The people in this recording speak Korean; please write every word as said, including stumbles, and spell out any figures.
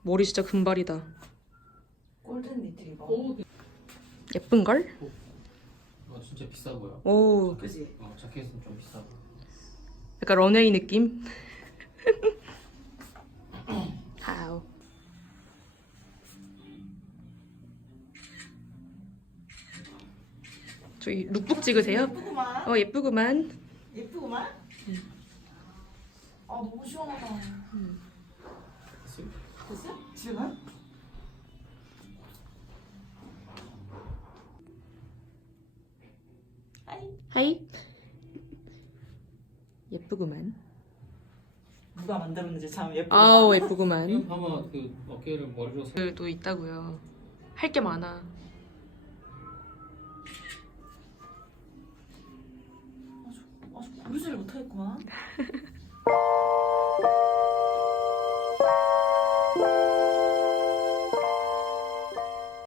머리 진짜 금발이다. 골든 리트리버. 오, 예쁜걸? 아 진짜 비싸 보여. 오, 그지? 어, 자켓은 좀 비싸 보여. 약간 런웨이 느낌? 하우. 저희 룩북 찍으세요? 예쁘구만. 어, 예쁘구만. 예쁘구만. 아 너무 시원하다. 됐어? 집에 가? 하이. 하이. 예쁘구만. 누가 만들었는지 참 예쁘다. 아우, 예쁘구만. 이거 봐봐, 그 어깨를 머리로 살. 도 있다고요. 할 게 많아. 아주 아주 고르지를 못하겠구만.